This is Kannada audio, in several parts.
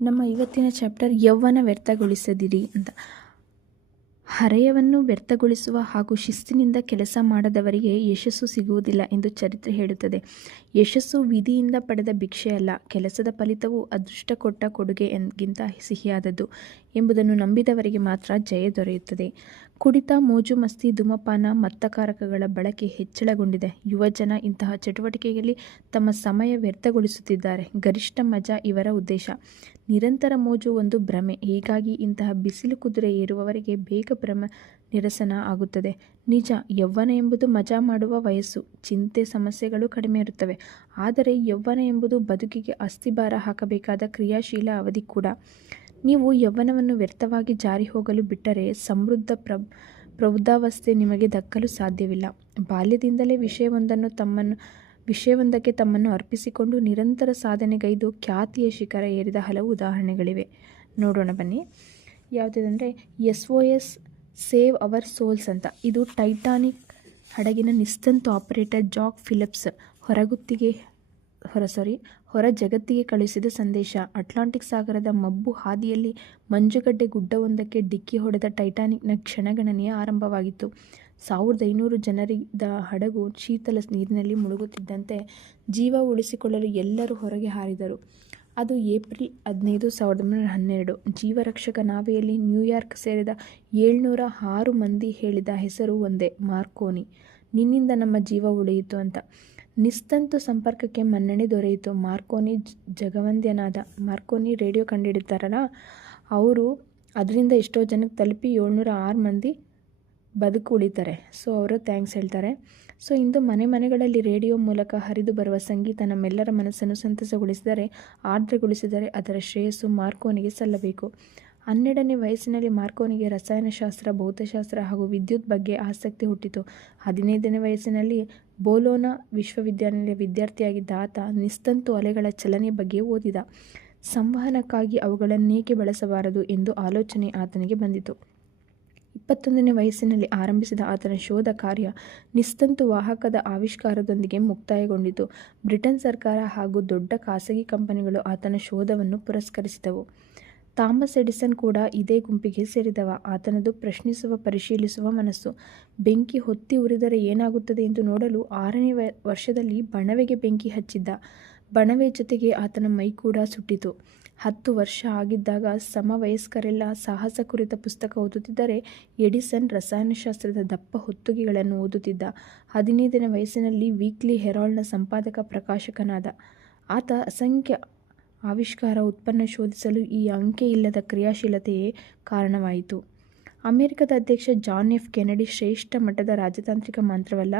ನಮ್ಮ ಇವತ್ತಿನ ಚಾಪ್ಟರ್ ಯೌವನ ವ್ಯರ್ಥಗೊಳಿಸದಿರಿ ಅಂತ. ಹರೆಯವನ್ನು ವ್ಯರ್ಥಗೊಳಿಸುವ ಹಾಗೂ ಶಿಸ್ತಿನಿಂದ ಕೆಲಸ ಮಾಡದವರಿಗೆ ಯಶಸ್ಸು ಸಿಗುವುದಿಲ್ಲ ಎಂದು ಚರಿತ್ರೆ ಹೇಳುತ್ತದೆ. ಯಶಸ್ಸು ವಿಧಿಯಿಂದ ಪಡೆದ ಭಿಕ್ಷೆಯಲ್ಲ, ಕೆಲಸದ ಫಲಿತವು ಅದೃಷ್ಟ ಕೊಟ್ಟ ಕೊಡುಗೆಗಿಂತ ಸಿಹಿಯಾದದ್ದು ಎಂಬುದನ್ನು ನಂಬಿದವರಿಗೆ ಮಾತ್ರ ಜಯ ದೊರೆಯುತ್ತದೆ. ಕುಡಿತ, ಮೋಜು ಮಸ್ತಿ, ಧೂಮಪಾನ, ಮತ್ತಕಾರಕಗಳ ಬಳಕೆ ಹೆಚ್ಚಳಗೊಂಡಿದೆ. ಯುವಜನ ಇಂತಹ ಚಟುವಟಿಕೆಯಲ್ಲಿ ತಮ್ಮ ಸಮಯ ವ್ಯರ್ಥಗೊಳಿಸುತ್ತಿದ್ದಾರೆ. ಗರಿಷ್ಠ ಮಜಾ ಇವರ ಉದ್ದೇಶ. ನಿರಂತರ ಮೋಜು ಒಂದು ಭ್ರಮೆ. ಹೀಗಾಗಿ ಇಂತಹ ಬಿಸಿಲು ಕುದುರೆ ಏರುವವರಿಗೆ ಬೇಗ ಭ್ರಮ ನಿರಸನ ಆಗುತ್ತದೆ. ನಿಜ, ಯೌವನ ಎಂಬುದು ಮಜಾ ಮಾಡುವ ವಯಸ್ಸು. ಚಿಂತೆ ಸಮಸ್ಯೆಗಳು ಕಡಿಮೆ ಇರುತ್ತವೆ. ಆದರೆ ಯೌವನ ಎಂಬುದು ಬದುಕಿಗೆ ಅಸ್ಥಿಭಾರ ಹಾಕಬೇಕಾದ ಕ್ರಿಯಾಶೀಲ ಅವಧಿ ಕೂಡ. ನೀವು ಯೌವನವನ್ನು ವ್ಯರ್ಥವಾಗಿ ಜಾರಿ ಹೋಗಲು ಬಿಟ್ಟರೆ ಸಮೃದ್ಧ ಪ್ರೌಢಾವಸ್ಥೆ ನಿಮಗೆ ದಕ್ಕಲು ಸಾಧ್ಯವಿಲ್ಲ. ಬಾಲ್ಯದಿಂದಲೇ ವಿಷಯವೊಂದಕ್ಕೆ ತಮ್ಮನ್ನು ಅರ್ಪಿಸಿಕೊಂಡು ನಿರಂತರ ಸಾಧನೆಗೈದು ಖ್ಯಾತಿಯ ಶಿಖರ ಏರಿದ ಹಲವು ಉದಾಹರಣೆಗಳಿವೆ. ನೋಡೋಣ ಬನ್ನಿ. ಯಾವುದಂದರೆ SOS ಸೇವ್ ಅವರ್ ಸೋಲ್ಸ್ ಅಂತ. ಇದು ಟೈಟಾನಿಕ್ ಹಡಗಿನ ನಿಸ್ತಂತು ಆಪರೇಟರ್ ಜಾಕ್ ಫಿಲಿಪ್ಸ್ ಹೊರ ಜಗತ್ತಿಗೆ ಕಳುಹಿಸಿದ ಸಂದೇಶ. ಅಟ್ಲಾಂಟಿಕ್ ಸಾಗರದ ಮಬ್ಬು ಹಾದಿಯಲ್ಲಿ ಮಂಜುಗಡ್ಡೆ ಗುಡ್ಡವೊಂದಕ್ಕೆ ಡಿಕ್ಕಿ ಹೊಡೆದ ಟೈಟಾನಿಕ್ನ ಕ್ಷಣಗಣನೆಯ ಆರಂಭವಾಗಿತ್ತು. 1500 ಜನರಿದ್ದ ಹಡಗು ಶೀತಲ ನೀರಿನಲ್ಲಿ ಮುಳುಗುತ್ತಿದ್ದಂತೆ ಜೀವ ಉಳಿಸಿಕೊಳ್ಳಲು ಎಲ್ಲರೂ ಹೊರಗೆ ಹಾರಿದರು. ಅದು ಏಪ್ರಿಲ್ 15, 1912. ಜೀವರಕ್ಷಕ ನಾವೆಯಲ್ಲಿ ನ್ಯೂಯಾರ್ಕ್ ಸೇರಿದ 706 ಮಂದಿ ಹೇಳಿದ ಹೆಸರು ಒಂದೇ: ಮಾರ್ಕೋನಿ. ನಿನ್ನಿಂದ ನಮ್ಮ ಜೀವ ಉಳಿಯಿತು ಅಂತ. ನಿಸ್ತಂತು ಸಂಪರ್ಕಕ್ಕೆ ಮನ್ನಣೆ ದೊರೆಯಿತು. ಮಾರ್ಕೋನಿ ಜಗವಂದ್ಯನಾದ. ಮಾರ್ಕೋನಿ ರೇಡಿಯೋ ಕಂಡುಹಿಡಿತಾರಲ್ಲ, ಅದರಿಂದ ಎಷ್ಟೋ ಜನಕ್ಕೆ ತಲುಪಿ 706 ಮಂದಿ ಬದುಕು ಉಳಿತಾರೆ. ಸೊ ಅವರು ಥ್ಯಾಂಕ್ಸ್ ಹೇಳ್ತಾರೆ. ಸೊ ಇಂದು ಮನೆಗಳಲ್ಲಿ ರೇಡಿಯೋ ಮೂಲಕ ಹರಿದು ಬರುವ ಸಂಗೀತ ನಮ್ಮೆಲ್ಲರ ಮನಸ್ಸನ್ನು ಸಂತಸಗೊಳಿಸಿದರೆ, ಆರ್ದ್ರಗೊಳಿಸಿದರೆ ಅದರ ಶ್ರೇಯಸ್ಸು ಮಾರ್ಕೋನಿಗೆ ಸಲ್ಲಬೇಕು. 12ನೇ ವಯಸ್ಸಿನಲ್ಲಿ ಮಾರ್ಕೋನಿಗೆ ರಸಾಯನಶಾಸ್ತ್ರ, ಭೌತಶಾಸ್ತ್ರ ಹಾಗೂ ವಿದ್ಯುತ್ ಬಗ್ಗೆ ಆಸಕ್ತಿ ಹುಟ್ಟಿತು. 15ನೇ ವಯಸ್ಸಿನಲ್ಲಿ ಬೋಲೋನಾ ವಿಶ್ವವಿದ್ಯಾನಿಲಯ ವಿದ್ಯಾರ್ಥಿಯಾಗಿದ್ದ ಆತ ನಿಸ್ತಂತು ಅಲೆಗಳ ಚಲನೆ ಬಗ್ಗೆ ಓದಿದ. ಸಂವಹನಕ್ಕಾಗಿ ಅವುಗಳನ್ನೇಕೆ ಬಳಸಬಾರದು ಎಂದು ಆಲೋಚನೆ ಆತನಿಗೆ ಬಂದಿತು. 21ನೇ ವಯಸ್ಸಿನಲ್ಲಿ ಆರಂಭಿಸಿದ ಆತನ ಶೋಧ ಕಾರ್ಯ ನಿಸ್ತಂತು ವಾಹಕದ ಆವಿಷ್ಕಾರದೊಂದಿಗೆ ಮುಕ್ತಾಯಗೊಂಡಿತು. ಬ್ರಿಟನ್ ಸರ್ಕಾರ ಹಾಗೂ ದೊಡ್ಡ ಖಾಸಗಿ ಕಂಪನಿಗಳು ಆತನ ಶೋಧವನ್ನು ಪುರಸ್ಕರಿಸಿದವು. ಥಾಮಸ್ ಎಡಿಸನ್ ಕೂಡ ಇದೇ ಗುಂಪಿಗೆ ಸೇರಿದವ. ಆತನದು ಪ್ರಶ್ನಿಸುವ, ಪರಿಶೀಲಿಸುವ ಮನಸ್ಸು. ಬೆಂಕಿ ಹೊತ್ತಿ ಉರಿದರೆ ಏನಾಗುತ್ತದೆ ಎಂದು ನೋಡಲು 6ನೇ ವರ್ಷದಲ್ಲಿ ಬಣವೆಗೆ ಬೆಂಕಿ ಹಚ್ಚಿದ್ದ. ಬಣವೆ ಜೊತೆಗೆ ಆತನ ಮೈ ಕೂಡ ಸುಟ್ಟಿತು. 10 ವರ್ಷ ಆಗಿದ್ದಾಗ ಸಮವಯಸ್ಕರೆಲ್ಲ ಸಾಹಸ ಕುರಿತ ಪುಸ್ತಕ ಓದುತ್ತಿದ್ದರೆ ಎಡಿಸನ್ ರಸಾಯನಶಾಸ್ತ್ರದ ದಪ್ಪ ಹೊತ್ತುಗೆಗಳನ್ನು ಓದುತ್ತಿದ್ದ. 15ನೇ ವಯಸ್ಸಿನಲ್ಲಿ ವೀಕ್ಲಿ ಹೆರಾಲ್ಡ್ನ ಸಂಪಾದಕ, ಪ್ರಕಾಶಕನಾದ. ಆತ ಅಸಂಖ್ಯ ಆವಿಷ್ಕಾರ, ಉತ್ಪನ್ನ ಶೋಧಿಸಲು ಈ ಅಂಕೆ ಇಲ್ಲದ ಕ್ರಿಯಾಶೀಲತೆಯೇ ಕಾರಣವಾಯಿತು. ಅಮೆರಿಕದ ಅಧ್ಯಕ್ಷ ಜಾನ್ ಎಫ್ ಕೆನಡಿ ಶ್ರೇಷ್ಠ ಮಟ್ಟದ ರಾಜತಾಂತ್ರಿಕ ಮಾತ್ರವಲ್ಲ,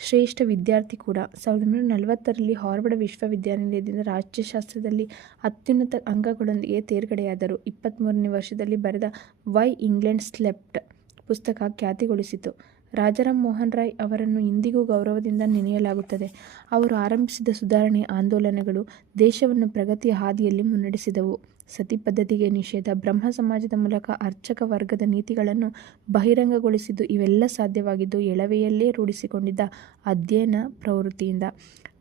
ಶ್ರೇಷ್ಠ ವಿದ್ಯಾರ್ಥಿ ಕೂಡ. 1940ರಲ್ಲಿ ಹಾರ್ವರ್ಡ್ ವಿಶ್ವವಿದ್ಯಾನಿಲಯದಿಂದ ರಾಜ್ಯಶಾಸ್ತ್ರದಲ್ಲಿ ಅತ್ಯುನ್ನತ ಅಂಕಗಳೊಂದಿಗೆ ತೇರ್ಗಡೆಯಾದರು. 23ನೇ ವರ್ಷದಲ್ಲಿ ಬರೆದ ವೈ ಇಂಗ್ಲೆಂಡ್ ಸ್ಲೆಪ್ಟ್ ಪುಸ್ತಕ ಖ್ಯಾತಿಗೊಳಿಸಿತು. ರಾಜಾರಾಮ್ ಮೋಹನ್ ರಾಯ್ ಅವರನ್ನು ಇಂದಿಗೂ ಗೌರವದಿಂದ ನೆನೆಯಲಾಗುತ್ತದೆ. ಅವರು ಆರಂಭಿಸಿದ ಸುಧಾರಣೆ ಆಂದೋಲನಗಳು ದೇಶವನ್ನು ಪ್ರಗತಿಯ ಹಾದಿಯಲ್ಲಿ ಮುನ್ನಡೆಸಿದವು. ಸತಿ ಪದ್ಧತಿಗೆ ನಿಷೇಧ, ಬ್ರಹ್ಮ ಸಮಾಜದ ಮೂಲಕ ಅರ್ಚಕ ವರ್ಗದ ನೀತಿಗಳನ್ನು ಬಹಿರಂಗಗೊಳಿಸಿದ್ದು ಇವೆಲ್ಲ ಸಾಧ್ಯವಾಗಿದ್ದು ಎಳವೆಯಲ್ಲೇ ರೂಢಿಸಿಕೊಂಡಿದ್ದ ಅಧ್ಯಯನ ಪ್ರವೃತ್ತಿಯಿಂದ.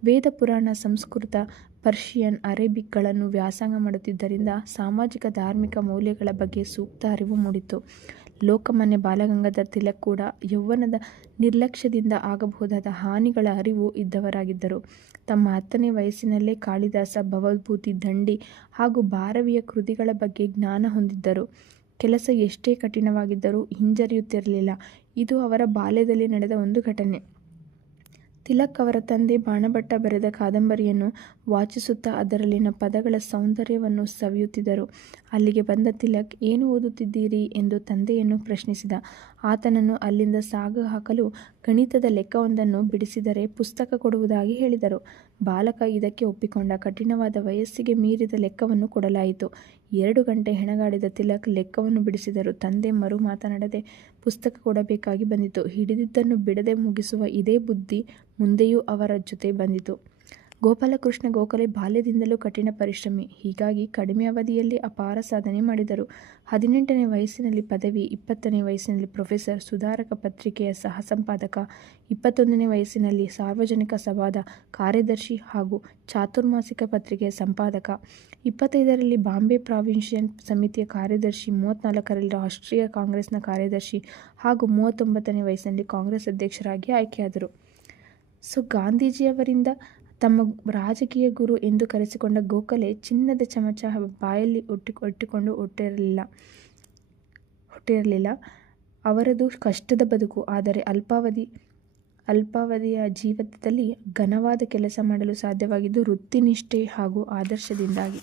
ವೇದ, ಪುರಾಣ, ಸಂಸ್ಕೃತ, ಪರ್ಷಿಯನ್, ಅರೇಬಿಕ್ಗಳನ್ನು ವ್ಯಾಸಂಗ ಮಾಡುತ್ತಿದ್ದರಿಂದ ಸಾಮಾಜಿಕ ಧಾರ್ಮಿಕ ಮೌಲ್ಯಗಳ ಬಗ್ಗೆ ಸೂಕ್ತ ಅರಿವು ಮೂಡಿತು. ಲೋಕಮಾನ್ಯ ಬಾಲಗಂಗಾಧರ ತಿಲಕ್ ಕೂಡ ಯೌವನದ ನಿರ್ಲಕ್ಷ್ಯದಿಂದ ಆಗಬಹುದಾದ ಹಾನಿಗಳ ಅರಿವು ಇದ್ದವರಾಗಿದ್ದರು. ತಮ್ಮ 10ನೇ ವಯಸ್ಸಿನಲ್ಲೇ ಕಾಳಿದಾಸ, ಭವಭೂತಿ, ದಂಡಿ ಹಾಗೂ ಭಾರವಿಯ ಕೃತಿಗಳ ಬಗ್ಗೆ ಜ್ಞಾನ ಹೊಂದಿದ್ದರು. ಕೆಲಸ ಎಷ್ಟೇ ಕಠಿಣವಾಗಿದ್ದರೂ ಹಿಂಜರಿಯುತ್ತಿರಲಿಲ್ಲ. ಇದು ಅವರ ಬಾಲ್ಯದಲ್ಲಿ ನಡೆದ ಒಂದು ಘಟನೆ. ತಿಲಕ್ ಅವರ ತಂದೆ ಬಾಣಭಟ್ಟ ಬರೆದ ಕಾದಂಬರಿಯನ್ನು ವಾಚಿಸುತ್ತಾ ಅದರಲ್ಲಿನ ಪದಗಳ ಸೌಂದರ್ಯವನ್ನು ಸವಿಯುತ್ತಿದ್ದರು. ಅಲ್ಲಿಗೆ ಬಂದ ತಿಲಕ್, ಏನು ಓದುತ್ತಿದ್ದೀರಿ ಎಂದು ತಂದೆಯನ್ನು ಪ್ರಶ್ನಿಸಿದ. ಆತನನ್ನು ಅಲ್ಲಿಂದ ಸಾಗಹಾಕಲು ಗಣಿತದ ಲೆಕ್ಕವೊಂದನ್ನು ಬಿಡಿಸಿದರೆ ಪುಸ್ತಕ ಕೊಡುವುದಾಗಿ ಹೇಳಿದರು. ಬಾಲಕ ಇದಕ್ಕೆ ಒಪ್ಪಿಕೊಂಡ. ಕಠಿಣವಾದ ವಯಸ್ಸಿಗೆ ಮೀರಿದ ಲೆಕ್ಕವನ್ನು ಕೊಡಲಾಯಿತು. 2 ಗಂಟೆ ಹೆಣಗಾಡಿದ ತಿಲಕ್ ಲೆಕ್ಕವನ್ನು ಬಿಡಿಸಿದರು. ತಂದೆ ಮರು ಮಾತನಾಡದೆ ಪುಸ್ತಕ ಕೊಡಬೇಕಾಗಿ ಬಂದಿತು. ಹಿಡಿದಿದ್ದನ್ನು ಬಿಡದೆ ಮುಗಿಸುವ ಇದೇ ಬುದ್ಧಿ ಮುಂದೆಯೂ ಅವರ ಜೊತೆ ಬಂದಿತು. ಗೋಪಾಲಕೃಷ್ಣ ಗೋಖಲೆ ಬಾಲ್ಯದಿಂದಲೂ ಕಠಿಣ ಪರಿಶ್ರಮಿ. ಹೀಗಾಗಿ ಕಡಿಮೆ ಅವಧಿಯಲ್ಲಿ ಅಪಾರ ಸಾಧನೆ ಮಾಡಿದರು. 18ನೇ ವಯಸ್ಸಿನಲ್ಲಿ ಪದವಿ, 20ನೇ ವಯಸ್ಸಿನಲ್ಲಿ ಪ್ರೊಫೆಸರ್, ಸುಧಾರಕ ಪತ್ರಿಕೆಯ ಸಹ ಸಂಪಾದಕ, 21ನೇ ವಯಸ್ಸಿನಲ್ಲಿ ಸಾರ್ವಜನಿಕ ಸಭಾದ ಕಾರ್ಯದರ್ಶಿ ಹಾಗೂ ಚಾತುರ್ಮಾಸಿಕ ಪತ್ರಿಕೆಯ ಸಂಪಾದಕ. 25ರಲ್ಲಿ ಬಾಂಬೆ ಪ್ರಾವಿನ್ಷಿಯಲ್ ಸಮಿತಿಯ ಕಾರ್ಯದರ್ಶಿ, 34ರಲ್ಲಿ ರಾಷ್ಟ್ರೀಯ ಕಾಂಗ್ರೆಸ್ನ ಕಾರ್ಯದರ್ಶಿ ಹಾಗೂ 39ನೇ ವಯಸ್ಸಿನಲ್ಲಿ ಕಾಂಗ್ರೆಸ್ ಅಧ್ಯಕ್ಷರಾಗಿ ಆಯ್ಕೆಯಾದರು. ಗಾಂಧೀಜಿಯವರಿಂದ ತಮ್ಮ ರಾಜಕೀಯ ಗುರು ಎಂದು ಕರೆಸಿಕೊಂಡ ಗೋಖಲೆ ಚಿನ್ನದ ಚಮಚ ಬಾಯಲ್ಲಿ ಇಟ್ಟುಕೊಂಡು ಹುಟ್ಟಿರಲಿಲ್ಲ. ಅವರದು ಕಷ್ಟದ ಬದುಕು. ಆದರೆ ಅಲ್ಪಾವಧಿಯ ಜೀವಿತದಲ್ಲಿ ಘನವಾದ ಕೆಲಸ ಮಾಡಲು ಸಾಧ್ಯವಾಗಿದ್ದು ವೃತ್ತಿನಿಷ್ಠೆ ಹಾಗೂ ಆದರ್ಶದಿಂದಾಗಿ.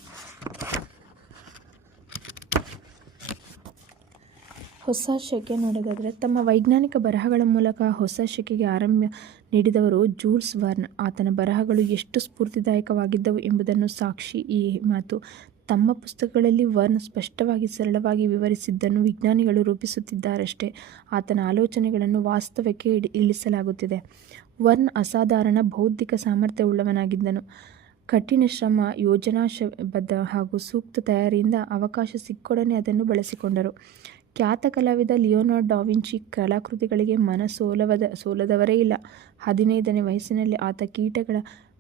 ಹೊಸ ಶಕೆ ನೋಡೋದಾದರೆ, ತಮ್ಮ ವೈಜ್ಞಾನಿಕ ಬರಹಗಳ ಮೂಲಕ ಹೊಸ ಶಕೆಗೆ ಆರಂಭ ನೀಡಿದವರು ಜೂಲ್ಸ್ ವರ್ನ್. ಆತನ ಬರಹಗಳು ಎಷ್ಟು ಸ್ಫೂರ್ತಿದಾಯಕವಾಗಿದ್ದವು ಎಂಬುದನ್ನು ಸಾಕ್ಷಿ ಈ ಮಾತು. ತಮ್ಮ ಪುಸ್ತಕಗಳಲ್ಲಿ ವರ್ನ್ ಸ್ಪಷ್ಟವಾಗಿ ಸರಳವಾಗಿ ವಿವರಿಸಿದ್ದನ್ನು ವಿಜ್ಞಾನಿಗಳು ರೂಪಿಸುತ್ತಿದ್ದಾರಷ್ಟೇ. ಆತನ ಆಲೋಚನೆಗಳನ್ನು ವಾಸ್ತವಕ್ಕೆ ಇಳಿಸಲಾಗುತ್ತಿದೆ. ವರ್ನ್ ಅಸಾಧಾರಣ ಬೌದ್ಧಿಕ ಸಾಮರ್ಥ್ಯವುಳ್ಳವನಾಗಿದ್ದನು. ಕಠಿಣ ಶ್ರಮ, ಯೋಜನಾಬದ್ಧ ಹಾಗೂ ಸೂಕ್ತ ತಯಾರಿಯಿಂದ ಅವಕಾಶ ಸಿಕ್ಕೊಡನೆ ಅದನ್ನು ಬಳಸಿಕೊಂಡರು. ಖ್ಯಾತ ಕಲಾವಿದ ಲಿಯೋನಾರ್ಡೊ ಡಾ ವಿಂಚಿ ಕಲಾಕೃತಿಗಳಿಗೆ ಸೋಲದವರೇ ಇಲ್ಲ. 15ನೇ ವಯಸ್ಸಿನಲ್ಲಿ ಆತ ಕೀಟಗಳ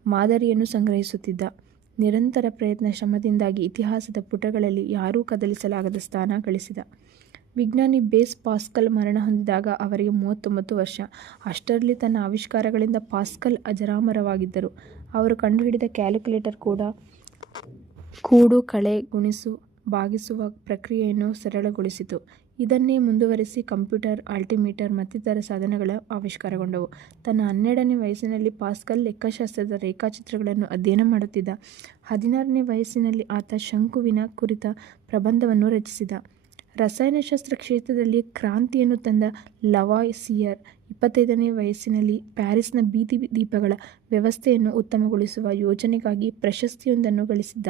ಮಾದರಿಯನ್ನು ಸಂಗ್ರಹಿಸುತ್ತಿದ್ದ. ನಿರಂತರ ಪ್ರಯತ್ನ ಶ್ರಮದಿಂದಾಗಿ ಇತಿಹಾಸದ ಪುಟಗಳಲ್ಲಿ ಯಾರೂ ಕದಲಿಸಲಾಗದ ಸ್ಥಾನ ಗಳಿಸಿದ. ವಿಜ್ಞಾನಿ ಬೇಸ್ ಪಾಸ್ಕಲ್ ಮರಣ ಹೊಂದಿದಾಗ ಅವರಿಗೆ 39 ವರ್ಷ. ಅಷ್ಟರಲ್ಲಿ ತನ್ನ ಆವಿಷ್ಕಾರಗಳಿಂದ ಪಾಸ್ಕಲ್ ಅಜರಾಮರವಾಗಿದ್ದರು. ಅವರು ಕಂಡುಹಿಡಿದ ಕ್ಯಾಲ್ಕುಲೇಟರ್ ಕೂಡು, ಕಳೆ, ಗುಣಿಸು, ಭಾಗಿಸುವ ಪ್ರಕ್ರಿಯೆಯನ್ನು ಸರಳಗೊಳಿಸಿತು. ಇದನ್ನೇ ಮುಂದುವರಿಸಿ ಕಂಪ್ಯೂಟರ್, ಆಲ್ಟಿಮೀಟರ್ ಮತ್ತಿತರ ಸಾಧನಗಳ ಆವಿಷ್ಕಾರಗೊಂಡವು. ತನ್ನ 12ನೇ ವಯಸ್ಸಿನಲ್ಲಿ ಪಾಸ್ಕಲ್ ಲೆಕ್ಕಶಾಸ್ತ್ರದ ರೇಖಾಚಿತ್ರಗಳನ್ನು ಅಧ್ಯಯನ ಮಾಡುತ್ತಿದ್ದ. 16ನೇ ವಯಸ್ಸಿನಲ್ಲಿ ಆತ ಶಂಕುವಿನ ಕುರಿತ ಪ್ರಬಂಧವನ್ನು ರಚಿಸಿದ. ರಸಾಯನಶಾಸ್ತ್ರ ಕ್ಷೇತ್ರದಲ್ಲಿ ಕ್ರಾಂತಿಯನ್ನು ತಂದ ಲವಾಯ್ಸಿಯರ್ 25ನೇ ವಯಸ್ಸಿನಲ್ಲಿ ಪ್ಯಾರಿಸ್ನ ಬೀದಿ ದೀಪಗಳ ವ್ಯವಸ್ಥೆಯನ್ನು ಉತ್ತಮಗೊಳಿಸುವ ಯೋಜನೆಗಾಗಿ ಪ್ರಶಸ್ತಿಯೊಂದನ್ನು ಗಳಿಸಿದ್ದ.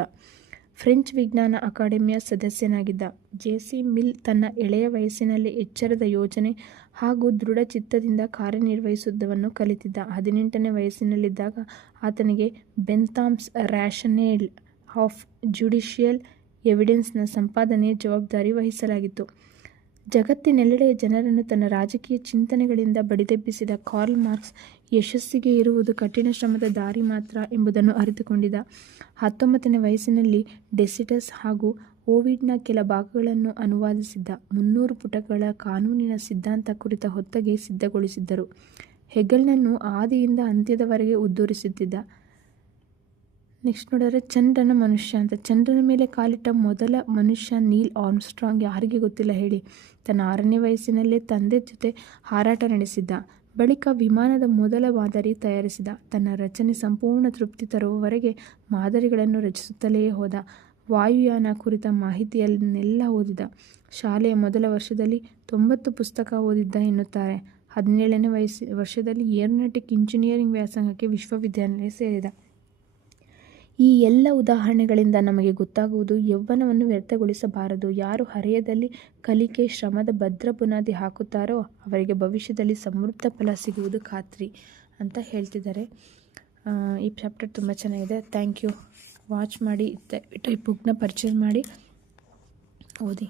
ಫ್ರೆಂಚ್ ವಿಜ್ಞಾನ ಅಕಾಡೆಮಿಯ ಸದಸ್ಯನಾಗಿದ್ದ. ಜೆ.ಸಿ. ಮಿಲ್ ತನ್ನ ಎಳೆಯ ವಯಸ್ಸಿನಲ್ಲೇ ಎಚ್ಚರದ ಯೋಜನೆ ಹಾಗೂ ದೃಢ ಚಿತ್ತದಿಂದ ಕಾರ್ಯನಿರ್ವಹಿಸುವುದನ್ನು ಕಲಿತಿದ್ದ. 18ನೇ ವಯಸ್ಸಿನಲ್ಲಿದ್ದಾಗ ಆತನಿಗೆ ಬೆಂಥಾಮ್ಸ್ ರ್ಯಾಷನೇಲ್ ಆಫ್ ಜುಡಿಷಿಯಲ್ ಎವಿಡೆನ್ಸ್ನ ಸಂಪಾದನೆಯ ಜವಾಬ್ದಾರಿ ವಹಿಸಲಾಗಿತ್ತು. ಜಗತ್ತಿನೆಲ್ಲೆಡೆಯ ಜನರನ್ನು ತನ್ನ ರಾಜಕೀಯ ಚಿಂತನೆಗಳಿಂದ ಬಡಿದೆಬ್ಬಿಸಿದ ಕಾರ್ಲ್ ಮಾರ್ಕ್ಸ್ ಯಶಸ್ಸಿಗೆ ಇರುವುದು ಕಠಿಣ ಶ್ರಮದ ದಾರಿ ಮಾತ್ರ ಎಂಬುದನ್ನು ಅರಿತುಕೊಂಡಿದ್ದ. 19ನೇ ವಯಸ್ಸಿನಲ್ಲಿ ಡೆಸಿಟಸ್ ಹಾಗೂ ಓವಿಡ್ನ ಕೆಲ ಭಾಗಗಳನ್ನು ಅನುವಾದಿಸಿದ್ದ. 300 ಪುಟಗಳ ಕಾನೂನಿನ ಸಿದ್ಧಾಂತ ಕುರಿತ ಹೊತ್ತಗೆ ಸಿದ್ಧಗೊಳಿಸಿದ್ದರು. ಹೆಗೆಲ್ನನ್ನು ಆದಿಯಿಂದ ಅಂತ್ಯದವರೆಗೆ ಉದ್ಧರಿಸುತ್ತಿದ್ದ. ನೆಕ್ಸ್ಟ್ ನೋಡಿದ್ರೆ ಚಂದ್ರನ ಮನುಷ್ಯ ಅಂತ. ಚಂದ್ರನ ಮೇಲೆ ಕಾಲಿಟ್ಟ ಮೊದಲ ಮನುಷ್ಯ ನೀಲ್ ಆರ್ಮ್ಸ್ಟ್ರಾಂಗ್ ಯಾರಿಗೆ ಗೊತ್ತಿಲ್ಲ ಹೇಳಿ. ತನ್ನ 6ನೇ ವಯಸ್ಸಿನಲ್ಲೇ ತಂದೆ ಜೊತೆ ಹಾರಾಟ ನಡೆಸಿದ್ದ. ಬಳಿಕ ವಿಮಾನದ ಮೊದಲ ಮಾದರಿ ತಯಾರಿಸಿದ. ತನ್ನ ರಚನೆ ಸಂಪೂರ್ಣ ತೃಪ್ತಿ ತರುವವರೆಗೆ ಮಾದರಿಗಳನ್ನು ರಚಿಸುತ್ತಲೇ ಹೋದ. ವಾಯುಯಾನ ಕುರಿತ ಮಾಹಿತಿಯನ್ನೆಲ್ಲ ಓದಿದ. ಶಾಲೆಯ ಮೊದಲ ವರ್ಷದಲ್ಲಿ 90 ಪುಸ್ತಕ ಓದಿದ್ದ ಎನ್ನುತ್ತಾರೆ. 17ನೇ ವರ್ಷದಲ್ಲಿ ಏರೋನಾಟಿಕ್ ಇಂಜಿನಿಯರಿಂಗ್ ವ್ಯಾಸಂಗಕ್ಕೆ ವಿಶ್ವವಿದ್ಯಾನಿಲಯ ಸೇರಿದ. ಈ ಎಲ್ಲ ಉದಾಹರಣೆಗಳಿಂದ ನಮಗೆ ಗೊತ್ತಾಗುವುದು ಯೌವನವನ್ನು ವ್ಯರ್ಥಗೊಳಿಸಬಾರದು. ಯಾರು ಹರೆಯದಲ್ಲಿ ಕಲಿಕೆ, ಶ್ರಮದ ಭದ್ರ ಬುನಾದಿ ಹಾಕುತ್ತಾರೋ ಅವರಿಗೆ ಭವಿಷ್ಯದಲ್ಲಿ ಸಮೃದ್ಧ ಫಲ ಸಿಗುವುದು ಖಾತ್ರಿ ಅಂತ ಹೇಳ್ತಿದ್ದಾರೆ. ಈ ಚಾಪ್ಟರ್ ತುಂಬ ಚೆನ್ನಾಗಿದೆ. Thank you. ವಾಚ್ ಮಾಡಿ, ಈ ಬುಕ್ನ ಪರ್ಚೇಸ್ ಮಾಡಿ ಓದಿ.